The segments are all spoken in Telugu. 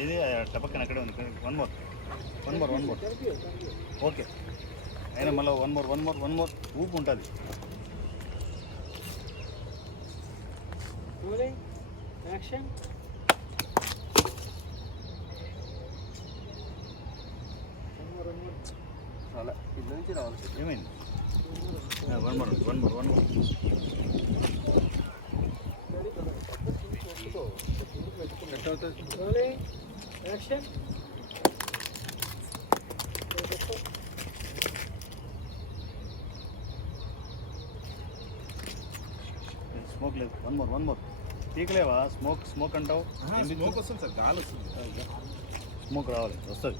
ఏది టపక్కన అక్కడే ఉంది. One more one more one more okay అయినా మళ్ళీ one more one more one more ఊపు ఉంటుంది. యాక్షన్ చాలా కింద నుంచి రావాలి ఏమైంది one more one more one more cut అవుతుంది రోలింగ్ యాక్షన్ స్మోక్ లేదు. వన్ మోర్ వన్ మోర్ పీకలేవా స్మోక్ స్మోక్ అంటావు? స్మోక్ వస్తుంది సార్ గాలి వస్తుంది. స్మోక్ రావాలి వస్తుంది.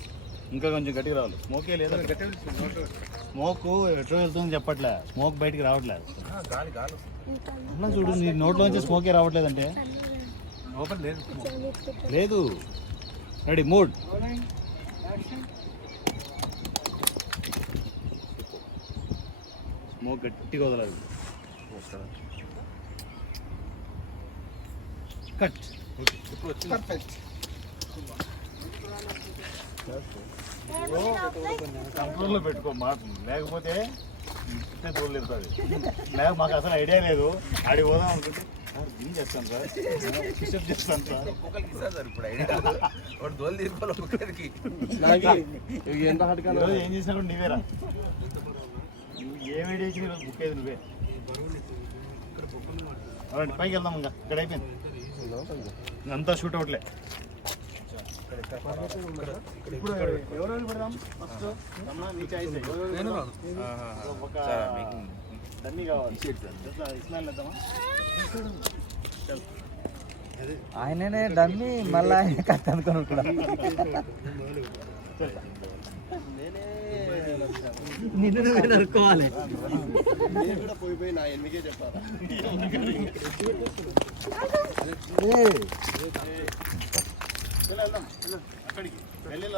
ఇంకా కొంచెం గట్టిగా రావాలి. స్మోకే లేదా? గట్టి స్మోక్ ఎటు వెళ్తుంది చెప్పట్లే. స్మోక్ బయటికి రావట్లేదు. గాలి గాలి వస్తుంది. అన్న చూడు నీ నోట్లోంచి స్మోకే రావట్లేదంటే? లోపల లేదు. లేదు. రెడీ మూడ్ స్మోక్ గట్టిగా వదలదు కట్ పర్ఫెక్ట్ కంట్రోల్లో పెట్టుకో మాట లేకపోతే ఇస్తే దూరం తిరుగుతుంది. లేక మాకు అసలు ఐడియా లేదు. ఆడి పోదాం అనుకుంటే సార్ దీని చేస్తాను సార్ పిషప్ చేస్తాను సార్ ఒక్కొక్కరికి ఇస్తారు సార్ ఇప్పుడు ఐడియా వాడు దోలు తీసుకోవాలి ఒక్కొక్కరికి. ఎంత హట్ ఈరోజు ఏం చేసినా కూడా నీవేరా? నువ్వు ఏ వీడియో ఇచ్చిన ఈరోజు బుక్ అయ్యేది నువ్వే. పైకి వెళ్దాం ఇంకా ఇక్కడ అయిపోయింది. అంతా షూట్ అవుట్లే ఇప్పుడు ఎవరెవరు పెడదాం? ఫస్ట్ నీ చాయిస్. ఒక కావాలి. ఇస్మాయిల్ వేద్దామా. ఆయననే డమ్మి మళ్ళీ ఆయన కథ అనుకుని కూడా. నిన్ను. అక్కడికి వెళ్ళి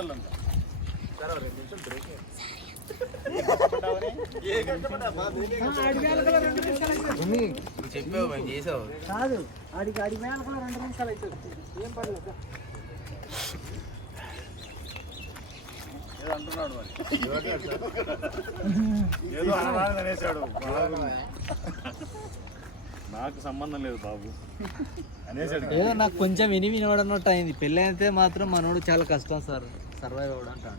బ్రేక్ చెప్పావు చేసావు కాదు ఆడికి ఆడి మేల కూడా రెండు నిమిషాలు అవుతుంది ఏం పర్లేదు అంటున్నాడు మరి ఏదో అనేసాడు నాకు సంబంధం లేదు బాబు అనేసాడు ఏదో నాకు కొంచెం విని వినవడన్నట్టు అయింది. పెళ్ళి అయితే మాత్రం మనోడు చాలా కష్టం సార్. సర్వైవ్ అవ్వడం అంటాడు